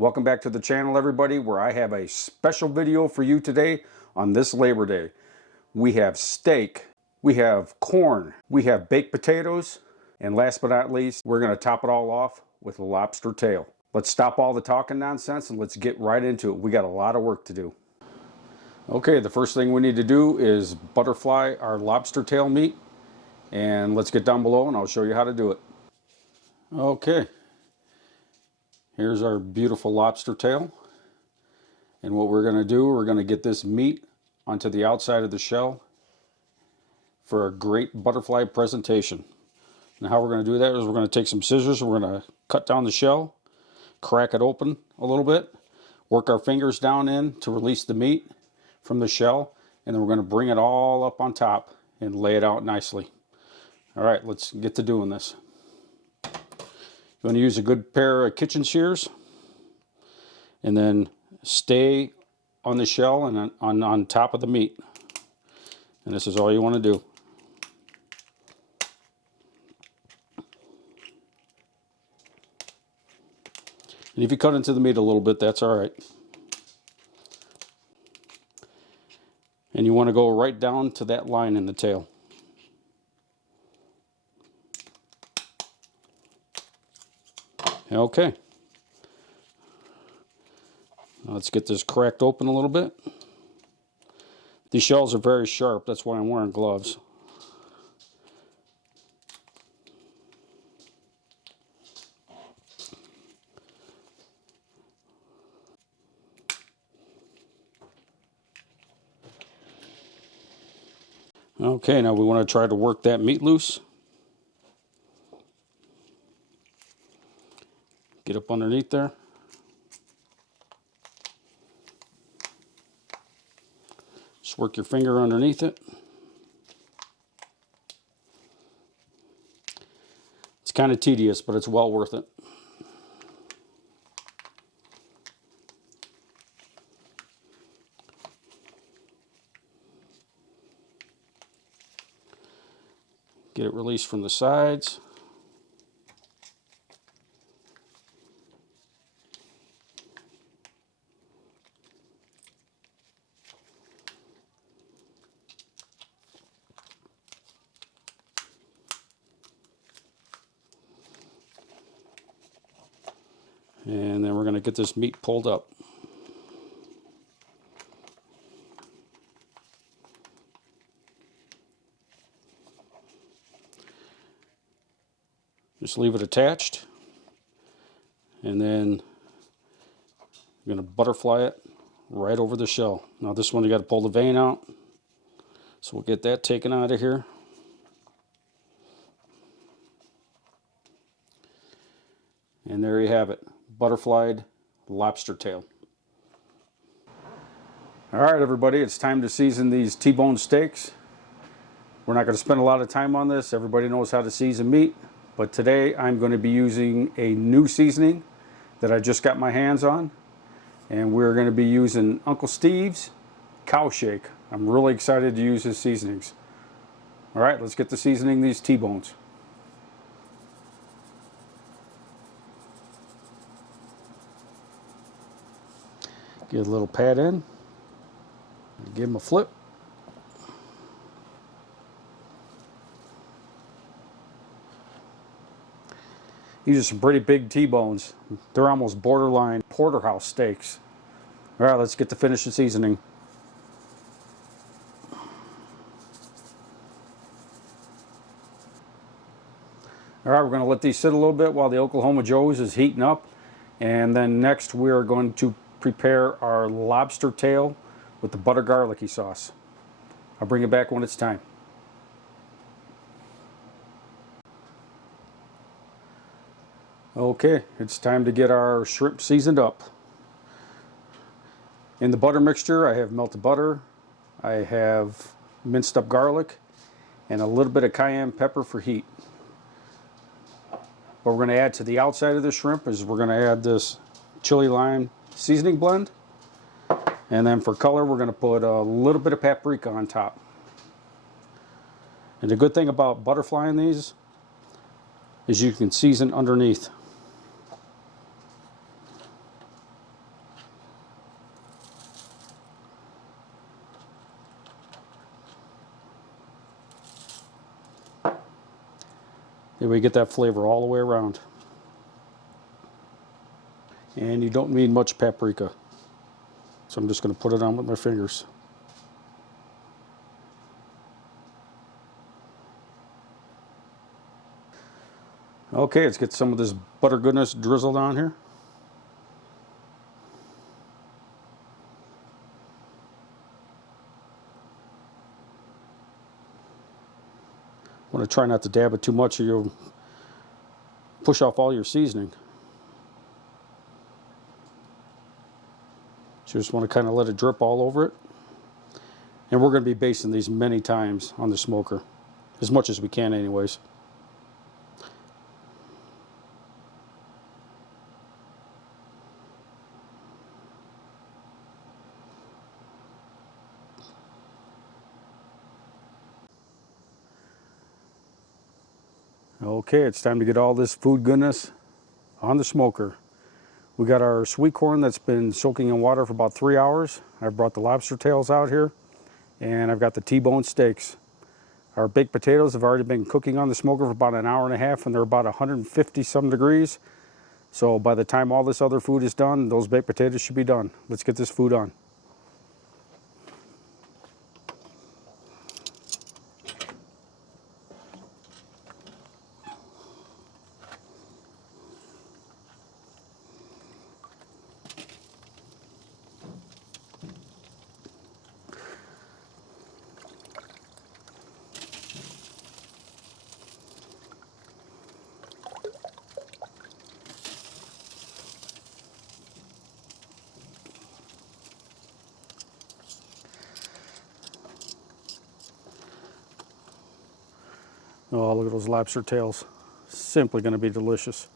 Welcome back to the channel, everybody, where I have a special video for you today on this Labor Day. We have steak, we have corn, we have baked potatoes, and last but not least, we're going to top it all off with a lobster tail. Let's stop all the talking nonsense and let's get right into it. We got a lot of work to do. Okay, the first thing we need to do is butterfly our lobster tail meat, and let's get down below and I'll show you how to do it. Okay. Here's our beautiful lobster tail. And what we're going to do, we're going to get this meat onto the outside of the shell for a great butterfly presentation. And how we're going to do that is we're going to take some scissors, we're going to cut down the shell, crack it open a little bit, work our fingers down in to release the meat from the shell, and then we're going to bring it all up on top and lay it out nicely. Alright, let's get to doing this. You want to use a good pair of kitchen shears, and then stay on the shell and on top of the meat. And this is all you want to do. And if you cut into the meat a little bit, that's all right. And you want to go right down to that line in the tail. Okay. Now let's get this cracked open a little bit. These shells are very sharp, that's why I'm wearing gloves. Okay, now we want to try to work that meat loose. Get up underneath there. Just work your finger underneath it. It's kind of tedious, but it's well worth it. Get it released from the sides. And then we're going to get this meat pulled up. Just leave it attached. And then you're going to butterfly it right over the shell. Now this one you got to pull the vein out. So we'll get that taken out of here. And there you have it. Butterflied lobster tail. Alright everybody, it's time to season these T-bone steaks. We're not going to spend a lot of time on this. Everybody knows how to season meat. But today I'm going to be using a new seasoning that I just got my hands on. And we're going to be using Uncle Steve's Cow Shake. I'm really excited to use his seasonings. Alright, let's get to seasoning these T-bones. Get a little pat in, give them a flip. These are some pretty big T-bones. They're almost borderline porterhouse steaks. All right, let's get to finish the seasoning. All right, we're going to let these sit a little bit while the Oklahoma Joe's is heating up. And then next we're going to prepare our lobster tail with the butter garlicky sauce. I'll bring it back when it's time. Okay, it's time to get our shrimp seasoned up. In the butter mixture I have melted butter, I have minced up garlic, and a little bit of cayenne pepper for heat. What we're going to add to the outside of the shrimp is we're going to add this chili lime seasoning blend, and then for color we're going to put a little bit of paprika on top. And the good thing about butterflying these is you can season underneath. That way you get that flavor all the way around. And you don't need much paprika. So I'm just going to put it on with my fingers. Okay, let's get some of this butter goodness drizzled on here. Want to try not to dab it too much or you'll push off all your seasoning. So you just want to kind of let it drip all over it. And we're going to be basting these many times on the smoker. As much as we can anyways. Okay, it's time to get all this food goodness on the smoker. We got our sweet corn that's been soaking in water for about 3 hours. I've brought the lobster tails out here, and I've got the T-bone steaks. Our baked potatoes have already been cooking on the smoker for about an hour and a half, and they're about 150 some degrees. So by the time all this other food is done, those baked potatoes should be done. Let's get this food on. Oh, look at those lobster tails. Simply going to be delicious.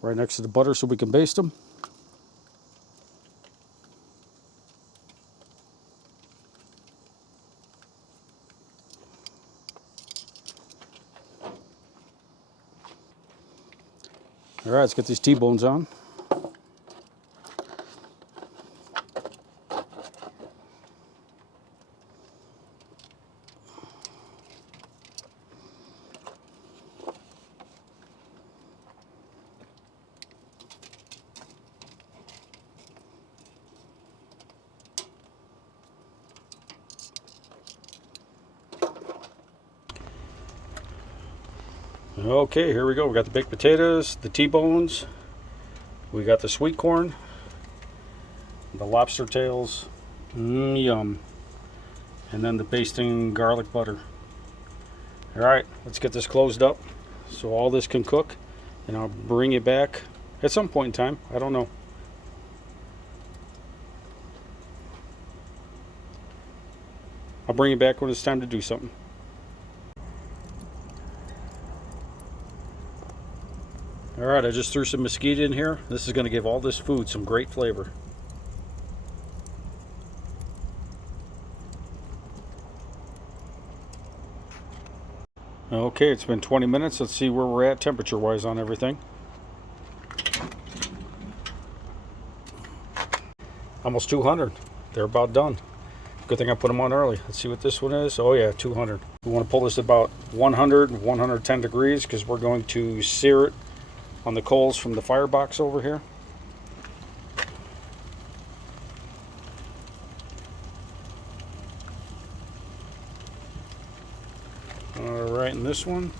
Right next to the butter so we can baste them. All right, let's get these T-bones on. Okay, here we go. We got the baked potatoes, the T-bones, we got the sweet corn, the lobster tails, yum, and then the basting garlic butter. All right, let's get this closed up so all this can cook, and I'll bring it back at some point in time. I don't know. I'll bring it back when it's time to do something. All right, I just threw some mesquite in here. This is going to give all this food some great flavor. Okay, it's been 20 minutes. Let's see where we're at temperature-wise on everything. Almost 200. They're about done. Good thing I put them on early. Let's see what this one is. Oh yeah, 200. We want to pull this at about 100, 110 degrees because we're going to sear it on the coals from the firebox over here. All right, and this one.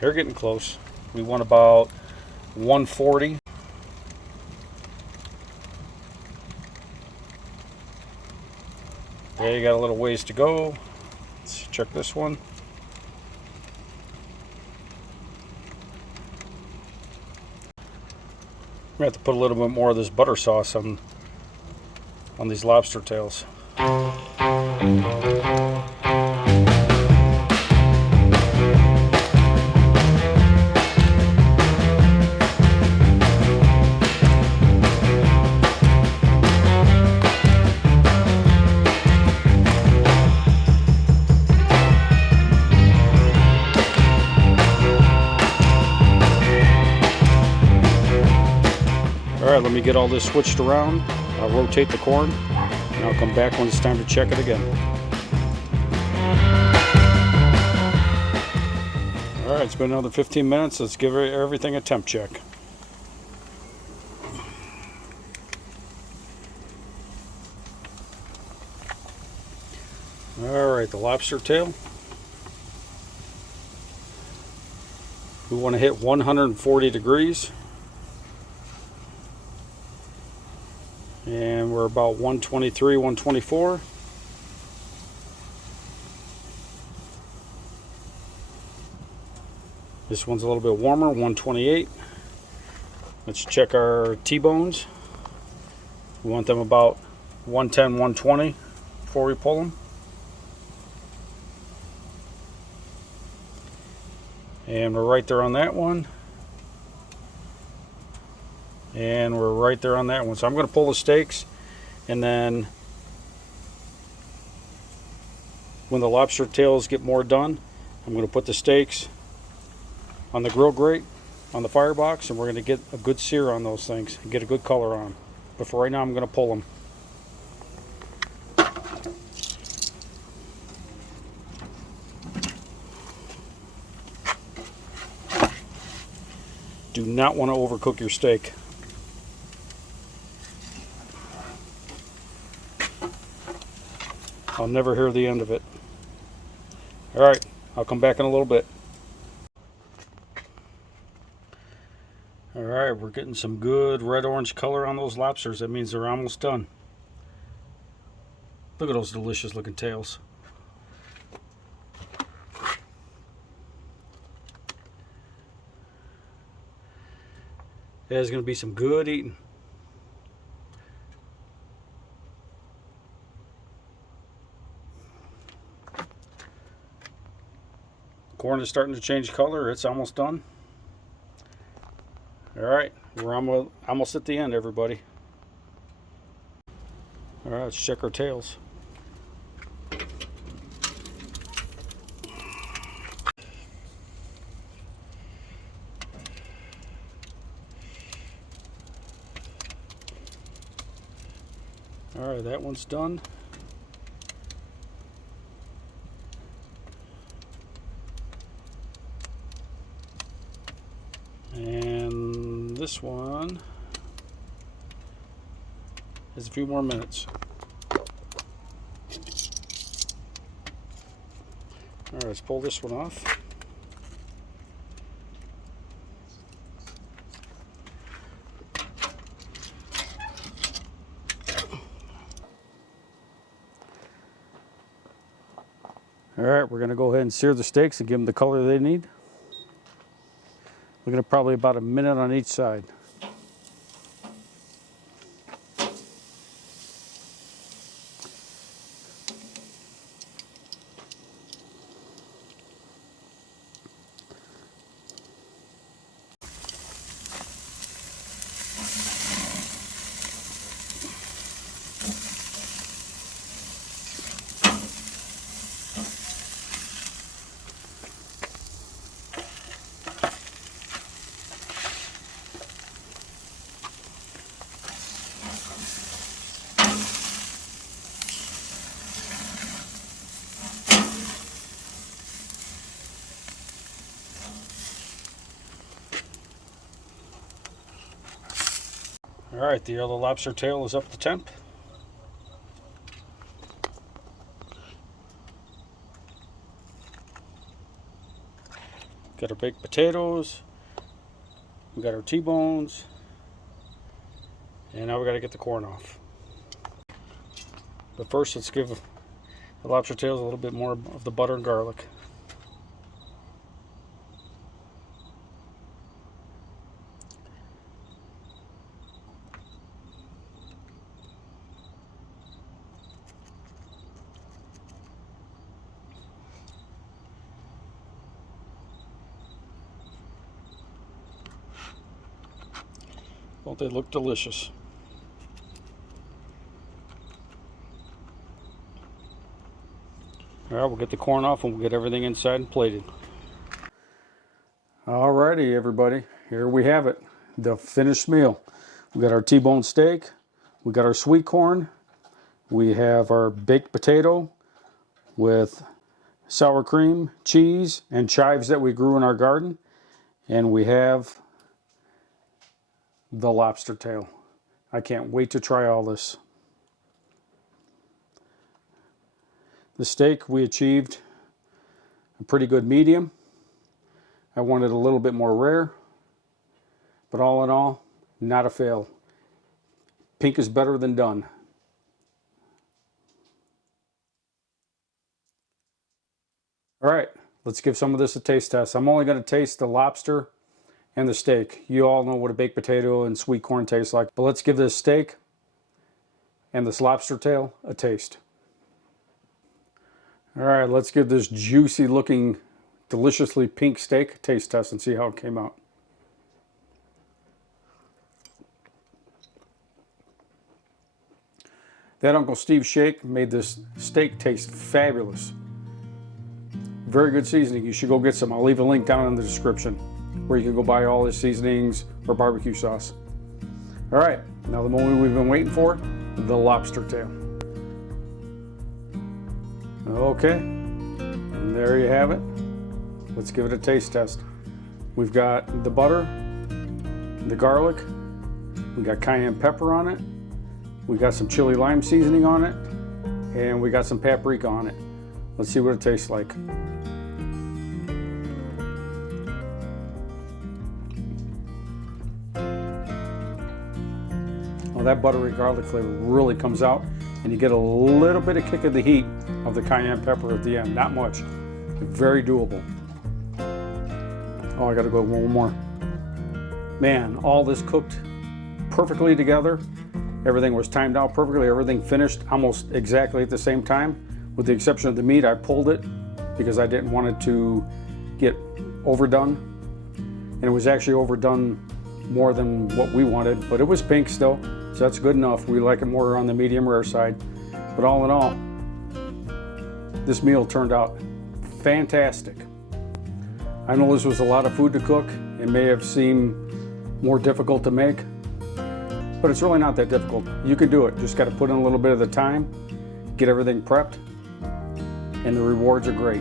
They're getting close. We want about 140. Okay, you got a little ways to go. Let's check this one. We have to put a little bit more of this butter sauce on these lobster tails. Alright, let me get all this switched around. I'll rotate the corn, and I'll come back when it's time to check it again. Alright, it's been another 15 minutes. Let's give everything a temp check. Alright, the lobster tail. We want to hit 140 degrees. And we're about 123, 124. This one's a little bit warmer, 128. Let's check our T-bones. We want them about 110, 120 before we pull them. And we're right there on that one. And we're right there on that one. So I'm going to pull the steaks, and then when the lobster tails get more done, I'm going to put the steaks on the grill grate on the firebox, and we're going to get a good sear on those things and get a good color on them. But for right now, I'm going to pull them. Do not want to overcook your steak. I'll never hear the end of it. Alright, I'll come back in a little bit. Alright, we're getting some good red-orange color on those lobsters. That means they're almost done. Look at those delicious looking tails. There's going to be some good eating. Corn is starting to change color. It's almost done. Alright, we're almost at the end, everybody. Alright, let's check our tails. Alright, that one's done. And this one has a few more minutes. Alright, let's pull this one off. Alright, we're going to go ahead and sear the steaks and give them the color they need. Looking at probably about a minute on each side. Alright, the other lobster tail is up to temp. Got our baked potatoes. We got our T-bones. And now we got to get the corn off. But first, let's give the lobster tails a little bit more of the butter and garlic. Don't they look delicious? Alright, we'll get the corn off and we'll get everything inside and plated. Alrighty, everybody. Here we have it. The finished meal. We got our T-bone steak. We got our sweet corn. We have our baked potato with sour cream, cheese, and chives that we grew in our garden. And we have the lobster tail. I can't wait to try all this. The steak, we achieved a pretty good medium. I wanted a little bit more rare, but all in all, not a fail. Pink is better than done. All right, let's give some of this a taste test. I'm only going to taste the lobster and the steak. You all know what a baked potato and sweet corn tastes like, but let's give this steak and this lobster tail a taste. All right, let's give this juicy looking, deliciously pink steak a taste test and see how it came out. That Uncle Steve shake made this steak taste fabulous. Very good seasoning. You should go get some. I'll leave a link down in the description where you can go buy all his seasonings or barbecue sauce. All right, now the moment we've been waiting for, the lobster tail. Okay, and there you have it. Let's give it a taste test. We've got the butter, the garlic, we got cayenne pepper on it, we got some chili lime seasoning on it, and we got some paprika on it. Let's see what it tastes like. Well, that buttery garlic flavor really comes out, and you get a little bit of kick of the heat of the cayenne pepper at the end. Not much. Very doable. Oh, I gotta go one more. Man, all this cooked perfectly together. Everything was timed out perfectly. Everything finished almost exactly at the same time. With the exception of the meat, I pulled it because I didn't want it to get overdone. And it was actually overdone more than what we wanted, but it was pink still, so that's good enough. We like it more on the medium rare side. But all in all, this meal turned out fantastic. I know this was a lot of food to cook. It may have seemed more difficult to make, but it's really not that difficult. You can do it. Just got to put in a little bit of the time, get everything prepped, and the rewards are great.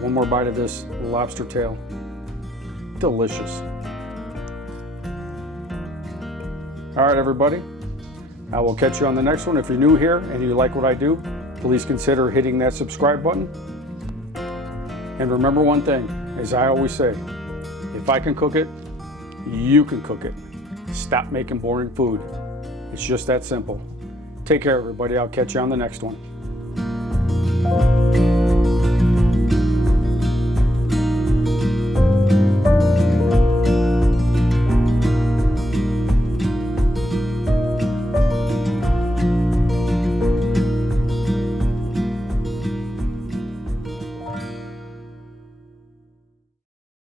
One more bite of this lobster tail. Delicious. All right, everybody. I will catch you on the next one. If you're new here and you like what I do, please consider hitting that subscribe button. And remember one thing, as I always say, if I can cook it, you can cook it. Stop making boring food. It's just that simple. Take care, everybody. I'll catch you on the next one.